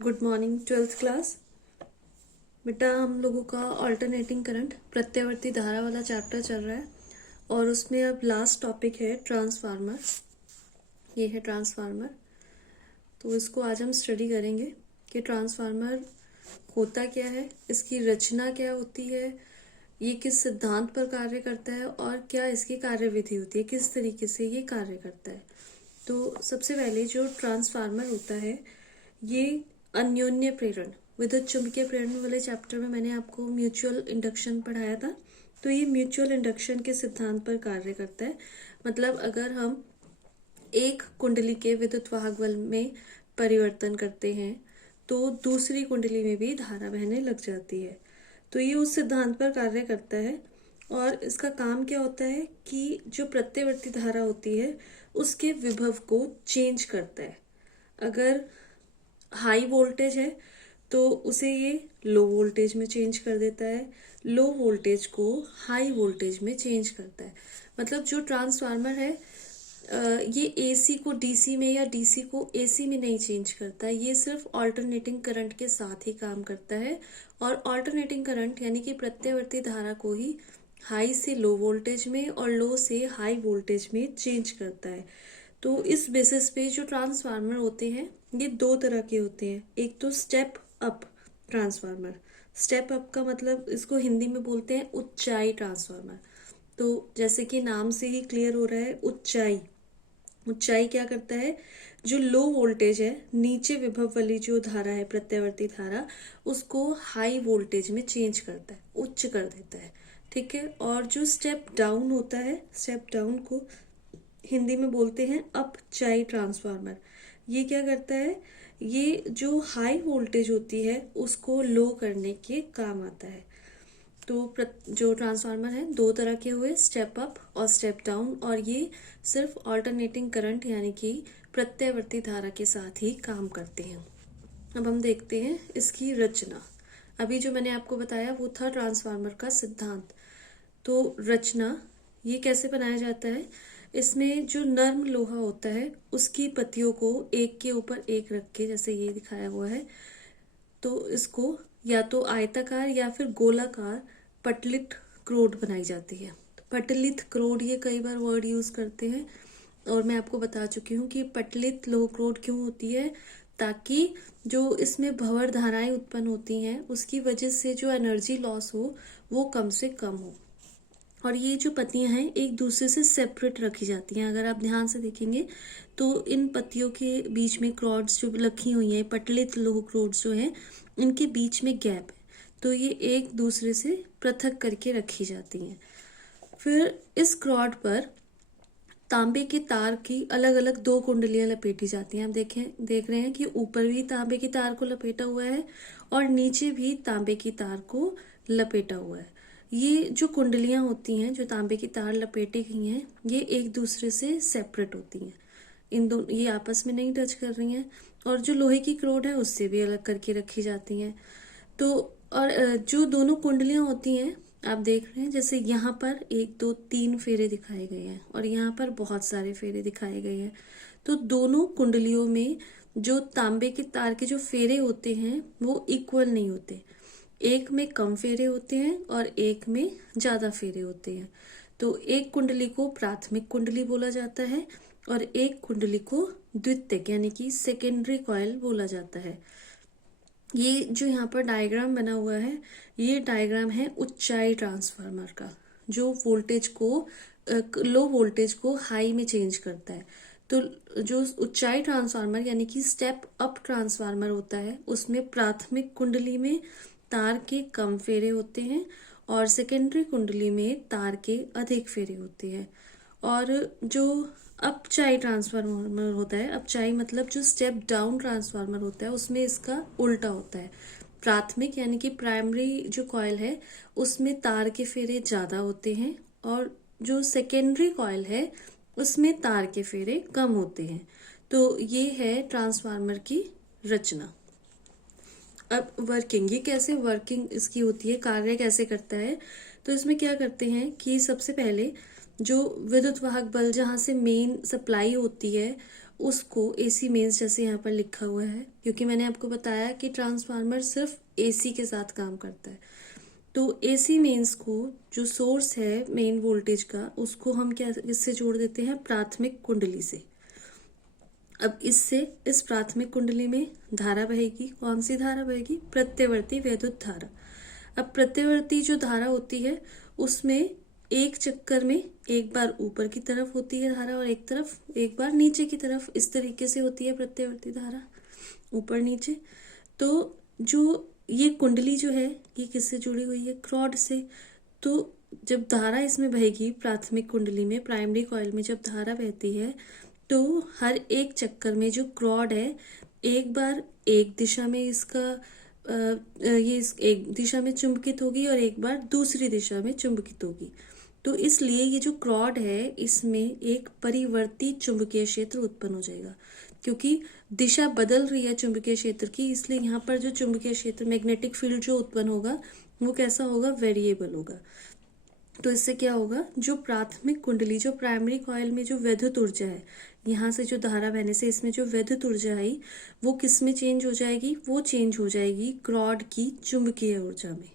Good morning twelfth class. बेटा हम लोगों का ऑल्टरनेटिंग करंट प्रत्यावर्ती धारा वाला चैप्टर चल रहा है और उसमें अब लास्ट टॉपिक है ट्रांसफार्मर। ये है ट्रांसफार्मर। तो इसको आज हम स्टडी करेंगे कि ट्रांसफार्मर होता क्या है, इसकी रचना क्या होती है, ये किस सिद्धांत पर कार्य करता है और क्या इसकी कार्यविधि होती है, किस तरीके से ये कार्य करता है। तो सबसे पहले जो ट्रांसफार्मर होता है ये अन्योन्य प्रेरण, विद्युत चुंबकीय प्रेरण वाले चैप्टर में मैंने आपको म्यूचुअल इंडक्शन पढ़ाया था। तो ये म्यूचुअल इंडक्शन के सिद्धांत पर कार्य करता है। मतलब अगर हम एक कुंडली के विद्युत वाहक बल में परिवर्तन करते हैं तो दूसरी कुंडली में भी धारा बहने लग जाती है। तो ये उस सिद्धांत पर कार्य करता है और इसका काम क्या होता है कि जो प्रत्यावर्ती धारा होती है उसके विभव को चेंज करता है। अगर हाई वोल्टेज है तो उसे ये लो वोल्टेज में चेंज कर देता है, लो वोल्टेज को हाई वोल्टेज में चेंज करता है। मतलब जो ट्रांसफार्मर है ये एसी को डीसी में या डीसी को एसी में नहीं चेंज करता है, ये सिर्फ ऑल्टरनेटिंग करंट के साथ ही काम करता है। और ऑल्टरनेटिंग करंट यानी कि प्रत्यावर्ती धारा को ही हाई से लो वोल्टेज में और लो से हाई वोल्टेज में चेंज करता है। तो इस बेसिस पे जो ट्रांसफार्मर होते हैं ये दो तरह के होते हैं। एक तो step up transformer. Step up का मतलब इसको हिंदी में बोलते हैं ऊंचाई ट्रांसफार्मर। तो जैसे कि नाम से ही क्लियर हो रहा है, ऊंचाई। ऊंचाई क्या करता है, जो लो वोल्टेज है, नीचे विभव वाली जो धारा है प्रत्यावर्ती धारा, उसको हाई वोल्टेज में चेंज करता है, उच्च कर देता है। ठीक है। और जो स्टेप डाउन होता है, स्टेप डाउन को हिंदी में बोलते हैं अपचाई ट्रांसफार्मर। ये क्या करता है, ये जो हाई वोल्टेज होती है उसको लो करने के काम आता है। तो जो ट्रांसफार्मर है दो तरह के हुए, स्टेप अप और स्टेप डाउन, और ये सिर्फ ऑल्टरनेटिंग करंट यानी कि प्रत्यावर्ती धारा के साथ ही काम करते हैं। अब हम देखते हैं इसकी रचना। अभी जो मैंने आपको बताया वो था ट्रांसफार्मर का सिद्धांत। तो रचना ये कैसे बनाया जाता है, इसमें जो नर्म लोहा होता है उसकी पत्तियों को एक के ऊपर एक रख के, जैसे ये दिखाया हुआ है, तो इसको या तो आयताकार या फिर गोलाकार पटलित क्रोड बनाई जाती है। तो पटलित क्रोड ये कई बार वर्ड यूज करते हैं और मैं आपको बता चुकी हूँ कि पटलित लोह क्रोड क्यों होती है, ताकि जो इसमें भंवर धाराएं उत्पन्न होती हैं उसकी वजह से जो एनर्जी लॉस हो वो कम से कम हो। और ये जो पत्तियां हैं एक दूसरे से सेपरेट रखी जाती हैं। अगर आप ध्यान से देखेंगे तो इन पत्तियों के बीच में क्रॉड्स जो रखी हुई हैं, पटलित लोह क्रोड्स जो हैं, इनके बीच में गैप है, तो ये एक दूसरे से पृथक करके रखी जाती हैं। फिर इस क्रॉड पर तांबे के तार की अलग अलग दो कुंडलियां लपेटी जाती हैं। आप देख रहे हैं कि ऊपर भी तांबे की तार को लपेटा हुआ है और नीचे भी तांबे की तार को लपेटा हुआ है। ये जो कुंडलियां होती हैं, जो तांबे की तार लपेटी गई हैं, ये एक दूसरे से सेपरेट होती हैं। इन दो ये आपस में नहीं टच कर रही हैं। और जो लोहे की क्रोड है उससे भी अलग करके रखी जाती हैं। तो और जो दोनों कुंडलियां होती हैं आप देख रहे हैं, जैसे यहाँ पर एक दो तीन फेरे दिखाए गए हैं और यहाँ पर बहुत सारे फेरे दिखाए गए हैं। तो दोनों कुंडलियों में जो तांबे के तार के जो फेरे होते हैं वो इक्वल नहीं होते। एक में कम फेरे होते हैं और एक में ज्यादा फेरे होते हैं। तो एक कुंडली को प्राथमिक कुंडली बोला जाता है और एक कुंडली को द्वितीयक यानी कि सेकेंडरी कॉइल बोला जाता है। ये जो यहाँ पर डायग्राम बना हुआ है, ये डायग्राम है ऊंचाई ट्रांसफार्मर का, जो वोल्टेज को लो वोल्टेज को हाई में चेंज करता है। तो जो ऊंचाई ट्रांसफार्मर यानी कि स्टेप अप ट्रांसफार्मर होता है उसमें प्राथमिक कुंडली में तार के कम फेरे होते हैं और सेकेंडरी कुंडली में तार के अधिक फेरे होते हैं। और जो अपचाई ट्रांसफार्मर होता है, अपचाई मतलब जो स्टेप डाउन ट्रांसफार्मर होता है, उसमें इसका उल्टा होता है। प्राथमिक यानी कि प्राइमरी जो कॉइल है उसमें तार के फेरे ज्यादा होते हैं और जो सेकेंडरी कॉइल है उसमें तार के फेरे कम होते हैं। तो ये है ट्रांसफार्मर की रचना। अब वर्किंग, ये कैसे वर्किंग इसकी होती है, कार्य कैसे करता है। तो इसमें क्या करते हैं कि सबसे पहले जो विद्युत वाहक बल जहां से मेन सप्लाई होती है उसको एसी मेंस जैसे यहाँ पर लिखा हुआ है, क्योंकि मैंने आपको बताया कि ट्रांसफार्मर सिर्फ एसी के साथ काम करता है। तो एसी मेंस को जो सोर्स है मेन वोल्टेज का, उसको हम क्या इससे जोड़ देते हैं, प्राथमिक कुंडली से। अब इससे इस प्राथमिक कुंडली में धारा बहेगी। कौन सी धारा बहेगी? प्रत्यवर्ती वैद्युत धारा। अब प्रत्यवर्ती जो धारा होती है उसमें एक चक्कर में एक बार ऊपर की तरफ होती है धारा और एक बार नीचे की तरफ, इस तरीके से होती है प्रत्यवर्ती धारा, ऊपर नीचे। तो जो ये कुंडली जो है ये किससे जुड़ी हुई है? क्रॉड से। तो जब धारा इसमें बहेगी प्राथमिक कुंडली में, प्राइमरी कॉइल में जब धारा बहती है तो हर एक चक्कर में जो क्रॉड है एक बार एक दिशा में ये एक दिशा में चुंबकित होगी और एक बार दूसरी दिशा में चुंबकित होगी। तो इसलिए ये जो क्रॉड है इसमें एक परिवर्ती चुंबकीय क्षेत्र उत्पन्न हो जाएगा, क्योंकि दिशा बदल रही है चुंबकीय क्षेत्र की, इसलिए यहाँ पर जो चुंबकीय क्षेत्र, मैग्नेटिक फील्ड जो उत्पन्न होगा वो कैसा होगा? वेरिएबल होगा। तो इससे क्या होगा? जो प्राथमिक कुंडली, जो प्राइमरी कॉइल में जो वैद्युत ऊर्जा है, यहाँ से जो धारा बहने से इसमें जो वैद्युत ऊर्जा आई वो किस में चेंज हो जाएगी? वो चेंज हो जाएगी क्रॉड की चुंबकीय ऊर्जा में।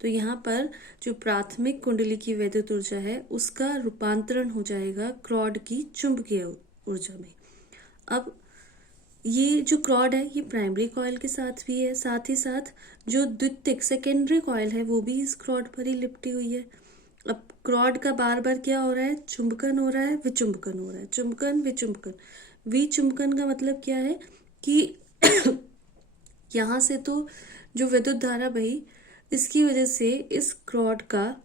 तो यहाँ पर जो प्राथमिक कुंडली की वैद्युत ऊर्जा है उसका रूपांतरण हो जाएगा क्रॉड की चुंबकीय ऊर्जा में। अब ये जो क्रॉड है ये प्राइमरी कॉइल के साथ भी है, साथ ही साथ जो द्वितीयक सेकेंडरी कॉइल है वो भी इस क्रॉड पर ही लिपटी हुई है। अब क्रॉड का बार बार क्या हो रहा है? चुंबकन हो रहा है, विचुंबकन हो रहा है, चुंबकन विचुंबकन। विचुंबकन का मतलब क्या है कि यहाँ से तो जो विद्युत धारा बही, इसकी वजह से इस क्रॉड का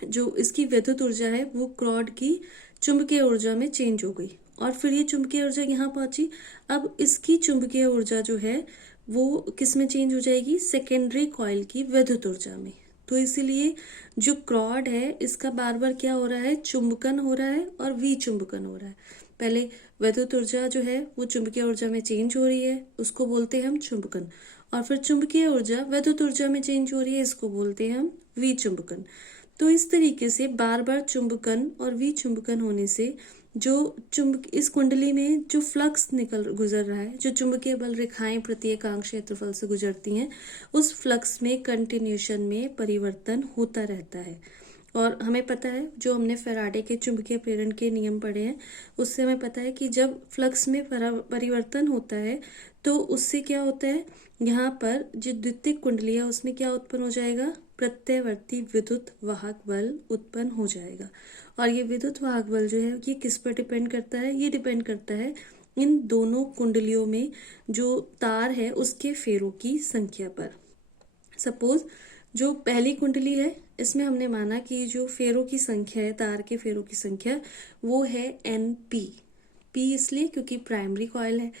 जो इसकी विद्युत ऊर्जा है वो क्रॉड की चुंबकीय ऊर्जा में चेंज हो गई और फिर ये चुंबकीय ऊर्जा यहाँ पहुंची। अब इसकी चुंबकीय ऊर्जा जो है वो किस में चेंज हो जाएगी? सेकेंडरी कॉइल की विद्युत ऊर्जा में। तो इसीलिए जो क्रॉड है इसका बार बार क्या हो रहा है? चुंबकन हो रहा है और विचुंबकन हो रहा है। पहले विद्युत ऊर्जा जो है वो चुंबकीय ऊर्जा में चेंज हो रही है, उसको बोलते हैं हम चुंबकन, और फिर चुंबकीय ऊर्जा विद्युत ऊर्जा में चेंज हो रही है, इसको बोलते हैं हम विचुंबकन। तो इस तरीके से बार बार चुंबकन और विचुंबकन होने से जो इस कुंडली में जो फ्लक्स गुजर रहा है, जो चुंबकीय बल रेखाएं प्रत्येकांक क्षेत्रफल से गुजरती हैं, उस फ्लक्स में कंटिन्यूशन में परिवर्तन होता रहता है। और हमें पता है, जो हमने फैराडे के चुंबकीय प्रेरण के नियम पढ़े हैं, उससे हमें पता है कि जब फ्लक्स में परिवर्तन होता है तो उससे क्या होता है, यहाँ पर जो द्वितीयक कुंडली है उसमें क्या उत्पन्न हो जाएगा? प्रत्यवर्ती विद्युत वाहक बल उत्पन्न हो जाएगा। और ये विद्युत वाहक बल जो है ये किस पर डिपेंड करता है? ये डिपेंड करता है इन दोनों कुंडलियों में जो तार है उसके फेरों की संख्या पर। सपोज जो पहली कुंडली है इसमें हमने माना कि जो फेरों की संख्या है, तार के फेरों की संख्या, वो है NP। P इसलिए क्योंकि प्राइमरी कॉइल है।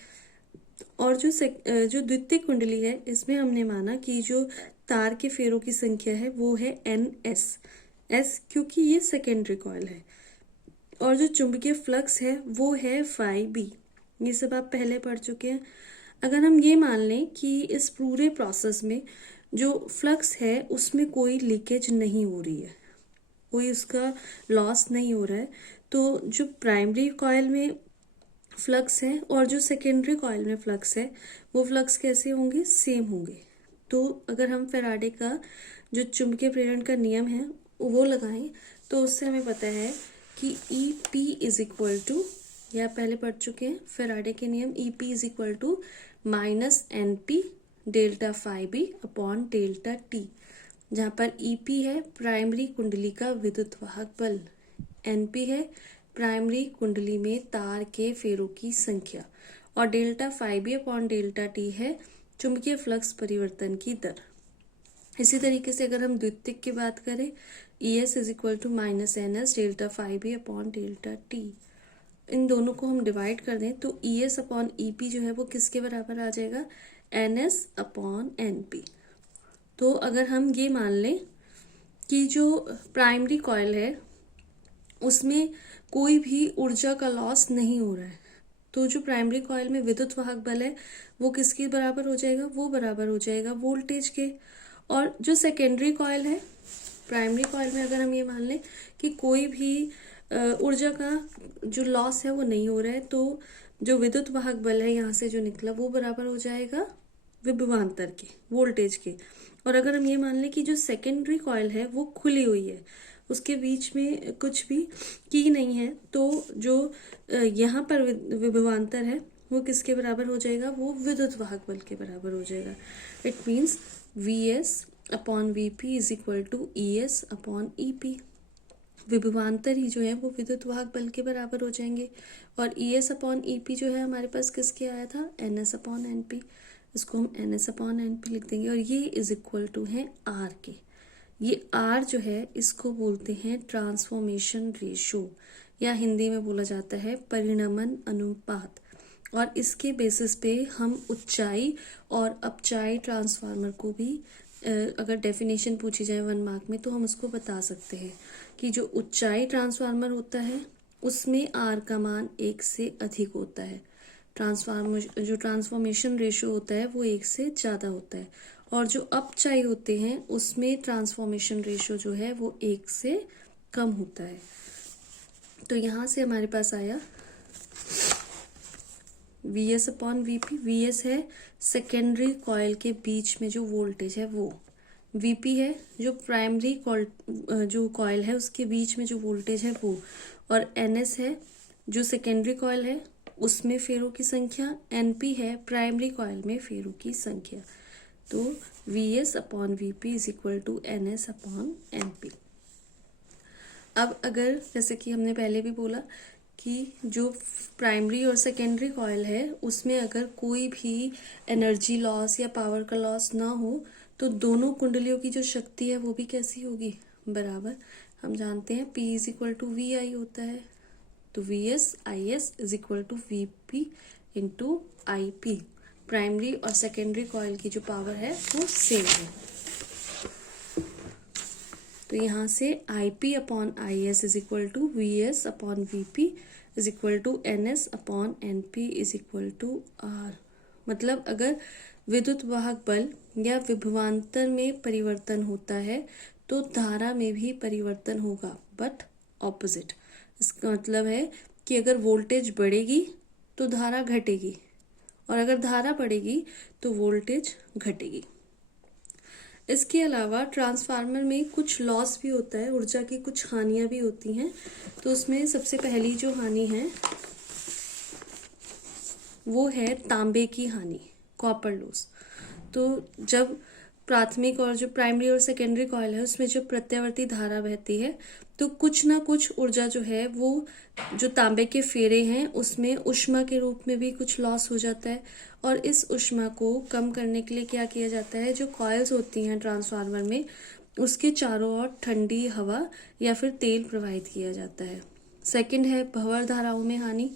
और जो द्वितीयक कुंडली है इसमें हमने माना कि जो तार के फेरों की संख्या है वो है NS। S क्योंकि ये सेकेंडरी कॉइल है। और जो चुंबकीय फ्लक्स है वो है phi-B। ये सब आप पहले पढ़ चुके हैं। अगर हम ये मान लें कि इस पूरे प्रोसेस में जो फ्लक्स है उसमें कोई लीकेज नहीं हो रही है, कोई उसका लॉस नहीं हो रहा है, तो जो प्राइमरी कॉइल में फ्लक्स है और जो सेकेंडरी कॉइल में फ्लक्स है वो फ्लक्स कैसे होंगे? सेम होंगे। तो अगर हम फैराडे का जो चुंबकीय प्रेरण का नियम है वो लगाएं तो उससे हमें पता है कि EP इज इक्वल टू, या पहले पढ़ चुके हैं फैराडे के नियम, EP is equal to -NP delta phi-B upon delta T, जहाँ पर EP है प्राइमरी कुंडली का विद्युत वाहक बल, NP है प्राइमरी कुंडली में तार के फेरों की संख्या, और delta phi-B upon delta T है चुंबकीय फ्लक्स परिवर्तन की दर। इसी तरीके से अगर हम द्वितीयक की बात करें, ES is equal to -NS delta phi-B upon delta T, इन दोनों को हम डिवाइड कर दें तो ES अपॉन EP जो है वो किसके बराबर आ जाएगा? NS upon NP। तो अगर हम ये मान लें कि जो प्राइमरी कॉइल है उसमें कोई भी ऊर्जा का लॉस नहीं हो रहा है, तो जो प्राइमरी कॉइल में विद्युत वाहक बल है वो किसके बराबर हो जाएगा? वो बराबर हो जाएगा वोल्टेज के। और जो सेकेंडरी कॉइल है, प्राइमरी कॉइल में अगर हम ये मान लें कि कोई भी ऊर्जा का जो लॉस है वो नहीं हो रहा है, तो जो विद्युत वाहक बल है यहाँ से जो निकला वो बराबर हो जाएगा विभवांतर के, वोल्टेज के। और अगर हम ये मान लें कि जो सेकेंडरी कॉइल है वो खुली हुई है, उसके बीच में कुछ भी की नहीं है, तो जो यहाँ पर विभवांतर है वो किसके बराबर हो जाएगा, वो विद्युत वाहक बल के बराबर हो जाएगा। It means VS upon VP is equal to ES upon EP। विभवांतर ही जो है वो विद्युत वाहक बल के बराबर हो जाएंगे। और ES अपॉन EP जो है हमारे पास किसके आया था, NS अपॉन NP। इसको हम NS अपॉन NP लिख देंगे और ये इज इक्वल टू है R के। ये R जो है इसको बोलते हैं ट्रांसफॉर्मेशन रेशो, या हिंदी में बोला जाता है परिणमन अनुपात। और इसके बेसिस पे हम ऊंचाई और अपचाई ट्रांसफार्मर को भी अगर डेफिनेशन पूछी जाए 1 मार्क में तो हम उसको बता सकते हैं कि जो ऊंचाई ट्रांसफार्मर होता है उसमें R का मान 1 से अधिक होता है, जो ट्रांसफॉर्मेशन रेशो होता है वो 1 से ज़्यादा होता है, और जो अपचाई होते हैं उसमें ट्रांसफॉर्मेशन रेशो जो है वो 1 से कम होता है। तो यहाँ से हमारे पास आया VS अपॉन VP। VS है सेकेंडरी कॉइल के बीच में जो वोल्टेज है वो, VP है जो प्राइमरी जो कॉइल है उसके बीच में जो वोल्टेज है वो, और NS है जो सेकेंडरी कॉइल है उसमें फेरों की संख्या, NP है प्राइमरी कॉइल में फेरों की संख्या। तो VS upon VP is equal to NS upon NP। अब अगर जैसे कि हमने पहले भी बोला कि जो प्राइमरी और सेकेंडरी कॉइल है उसमें अगर कोई भी एनर्जी लॉस या पावर का लॉस ना हो तो दोनों कुंडलियों की जो शक्ति है वो भी कैसी होगी, बराबर। हम जानते हैं P is equal to VI होता है, तो VS IS is equal to VP into IP। Primary और सेकेंडरी कॉइल की जो पावर है वो सेम है। तो यहाँ से IP upon IS is equal to VS upon VP is equal to NS upon NP is equal to R। मतलब अगर विद्युत वाहक बल या विभवांतर में परिवर्तन होता है तो धारा में भी परिवर्तन होगा, बट ऑपोजिट। इसका मतलब है कि अगर वोल्टेज बढ़ेगी तो धारा घटेगी, और अगर धारा बढ़ेगी तो वोल्टेज घटेगी। इसके अलावा ट्रांसफार्मर में कुछ लॉस भी होता है, ऊर्जा की कुछ हानियां भी होती हैं। तो उसमें सबसे पहली जो हानि है वो है तांबे की हानि, कॉपर लॉस। तो जब प्राथमिक और जो प्राइमरी और सेकेंडरी कॉइल है उसमें जो प्रत्यावर्ती धारा बहती है तो कुछ ना कुछ ऊर्जा जो है वो जो तांबे के फेरे हैं उसमें ऊष्मा के रूप में भी कुछ लॉस हो जाता है, और इस ऊष्मा को कम करने के लिए क्या किया जाता है, जो कॉइल्स होती हैं ट्रांसफार्मर में उसके चारों ओर ठंडी हवा या फिर तेल प्रवाहित किया जाता है। सेकंड है भंवर धाराओं में हानि।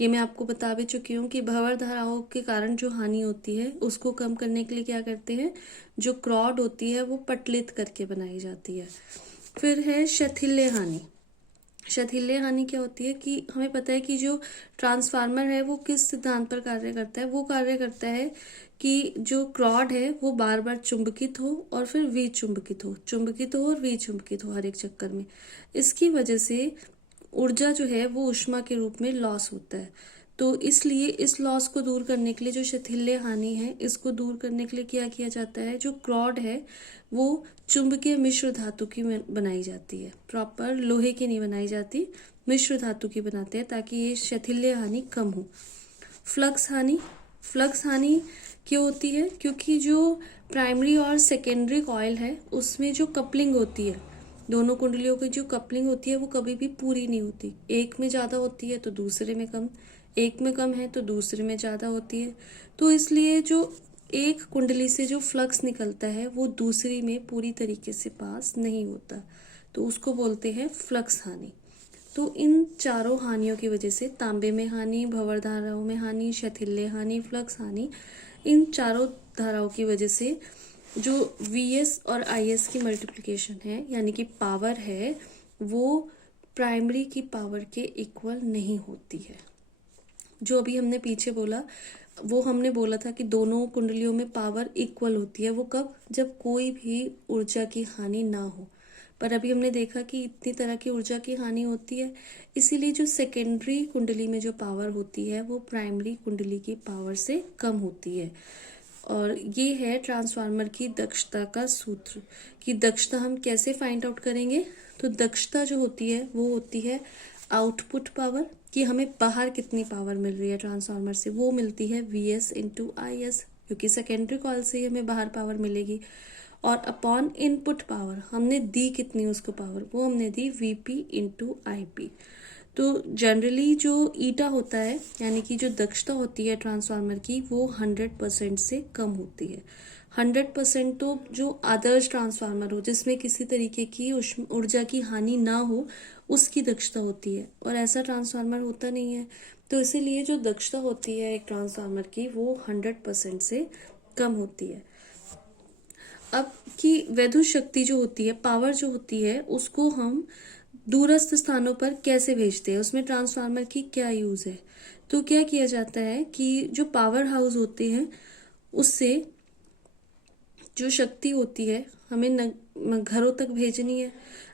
ये मैं आपको बता भी चुकी हूँ कि भंवर धाराओं के कारण जो हानि होती है उसको कम करने के लिए क्या करते हैं, जो क्रॉड होती है वो पटलित करके बनाई जाती है। फिर है शैथिल्य हानि। शैथिल्य हानि क्या होती है कि हमें पता है कि जो ट्रांसफार्मर है वो किस सिद्धांत पर कार्य करता है, वो कार्य करता है कि जो क्रॉड है वो बार बार चुंबकित हो और फिर विचुंबकित हो, चुंबकित हो और विचुंबकित हो हर एक चक्कर में। इसकी वजह से ऊर्जा जो है वो ऊष्मा के रूप में लॉस होता है। तो इसलिए इस लॉस को दूर करने के लिए, जो शैथिल्य हानि है इसको दूर करने के लिए क्या किया जाता है, जो क्रॉड है वो चुंबकीय मिश्र धातु की बनाई जाती है, प्रॉपर लोहे की नहीं बनाई जाती, मिश्र धातु की बनाते हैं ताकि ये शैथिल्य हानि कम हो। फ्लक्स हानि। फ्लक्स हानि क्यों होती है, क्योंकि जो प्राइमरी और सेकेंडरी कॉइल है उसमें जो कपलिंग होती है, दोनों कुंडलियों की जो कपलिंग होती है वो कभी भी पूरी नहीं होती। एक में ज़्यादा होती है तो दूसरे में कम, एक में कम है तो दूसरे में ज़्यादा होती है। तो इसलिए जो एक कुंडली से जो फ्लक्स निकलता है वो दूसरी में पूरी तरीके से पास नहीं होता, तो उसको बोलते हैं फ्लक्स हानि। तो इन चारों हानियों की वजह से, तांबे में हानि, भंवर धाराओं में हानि, शैथिल्य हानि, फ्लक्स हानि, इन चारों धाराओं की वजह से जो VS और IS की मल्टीप्लिकेशन है यानी कि पावर है वो प्राइमरी की पावर के इक्वल नहीं होती है। जो अभी हमने पीछे बोला वो हमने बोला था कि दोनों कुंडलियों में पावर इक्वल होती है। वो कब, जब कोई भी ऊर्जा की हानि ना हो, पर अभी हमने देखा कि इतनी तरह की ऊर्जा की हानि होती है, इसीलिए जो सेकेंडरी कुंडली में जो पावर होती है वो प्राइमरी कुंडली की पावर से कम होती है। और ये है ट्रांसफार्मर की दक्षता का सूत्र कि दक्षता हम कैसे फाइंड आउट करेंगे। तो दक्षता जो होती है वो होती है आउटपुट पावर, कि हमें बाहर कितनी पावर मिल रही है ट्रांसफार्मर से, वो मिलती है VS इंटू IS, क्योंकि सेकेंडरी कॉइल से ही हमें बाहर पावर मिलेगी। और अपॉन इनपुट पावर हमने दी कितनी उसको पावर, वो हमने दी VP इंटू IP। तो जनरली जो ईटा होता है यानी कि जो दक्षता होती है ट्रांसफार्मर की वो 100% से कम होती है। 100% तो जो आदर्श ट्रांसफार्मर हो जिसमें किसी तरीके की ऊर्जा की हानि ना हो उसकी दक्षता होती है, और ऐसा ट्रांसफार्मर होता नहीं है। तो इसीलिए जो दक्षता होती है एक ट्रांसफार्मर की वो 100% से कम होती है। अब की वैद्युत शक्ति जो होती है, पावर जो होती है, उसको हम दूरस्थ स्थानों पर कैसे भेजते हैं, उसमें ट्रांसफार्मर की क्या यूज है। तो क्या किया जाता है कि जो पावर हाउस होते हैं उससे जो शक्ति होती है हमें घरों तक भेजनी है।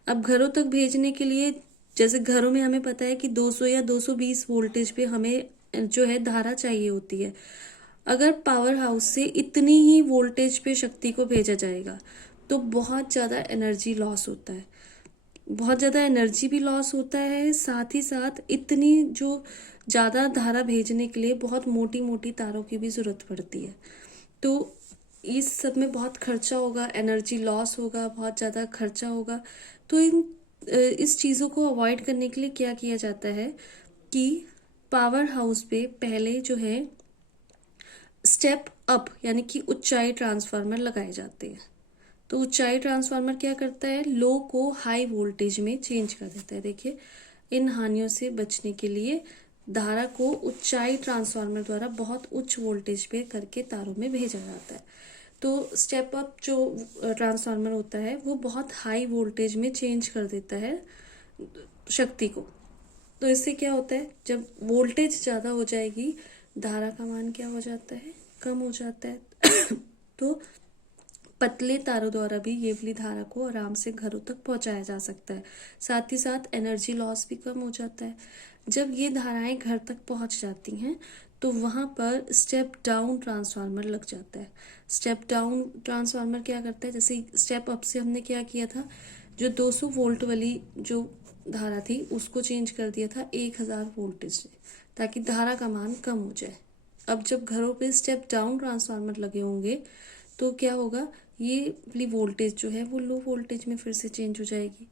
अब घरों तक भेजने के लिए जैसे घरों में हमें पता है कि 200 या 220 वोल्टेज पे हमें जो है धारा चाहिए होती है। अगर पावर हाउस से इतनी ही वोल्टेज पे शक्ति को भेजा जाएगा तो बहुत ज़्यादा एनर्जी लॉस होता है, बहुत ज़्यादा एनर्जी भी लॉस होता है, साथ ही साथ इतनी जो ज़्यादा धारा भेजने के लिए बहुत मोटी मोटी तारों की भी ज़रूरत पड़ती है। तो इस सब में बहुत खर्चा होगा, एनर्जी लॉस होगा, बहुत ज़्यादा खर्चा होगा। तो इस चीज़ों को अवॉइड करने के लिए क्या किया जाता है कि पावर हाउस पे पहले जो है स्टेप अप यानी कि ऊंचाई ट्रांसफार्मर लगाए जाते हैं। तो ऊंचाई ट्रांसफार्मर क्या करता है, लो को हाई वोल्टेज में चेंज कर देता है। देखिए, इन हानियों से बचने के लिए धारा को ऊंचाई ट्रांसफार्मर द्वारा बहुत उच्च वोल्टेज पे करके तारों में भेजा जाता है। तो स्टेप अप जो ट्रांसफार्मर होता है वो बहुत हाई वोल्टेज में चेंज कर देता है शक्ति को। तो इससे क्या होता है, जब वोल्टेज ज़्यादा हो जाएगी धारा का मान क्या हो जाता है, कम हो जाता है। तो पतले तारों द्वारा भी ये वाली धारा को आराम से घरों तक पहुंचाया जा सकता है। साथ ही साथ एनर्जी लॉस भी कम हो जाता है। जब ये धाराएं घर तक पहुंच जाती हैं तो वहां पर स्टेप डाउन ट्रांसफार्मर लग जाता है। स्टेप डाउन ट्रांसफार्मर क्या करता है, जैसे स्टेप अप से हमने क्या किया था, जो 200 वोल्ट वाली जो धारा थी उसको चेंज कर दिया था 1000 वोल्टेज से, ताकि धारा का मान कम हो जाए। अब जब घरों पे स्टेप डाउन ट्रांसफार्मर लगे होंगे तो क्या होगा, ये वाली वोल्टेज जो है वो लो वोल्टेज में फिर से चेंज हो जाएगी।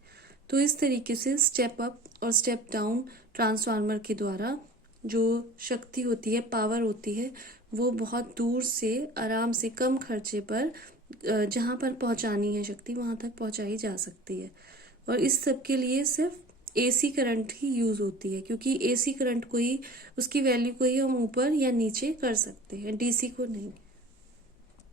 तो इस तरीके से स्टेप अप और स्टेप डाउन ट्रांसफार्मर के द्वारा जो शक्ति होती है, पावर होती है, वो बहुत दूर से आराम से कम खर्चे पर जहाँ पर पहुँचानी है शक्ति वहाँ तक पहुँचाई जा सकती है। और इस सब के लिए सिर्फ AC करंट ही यूज होती है, क्योंकि AC करंट को ही, उसकी वैल्यू को ही हम ऊपर या नीचे कर सकते हैं, DC को नहीं।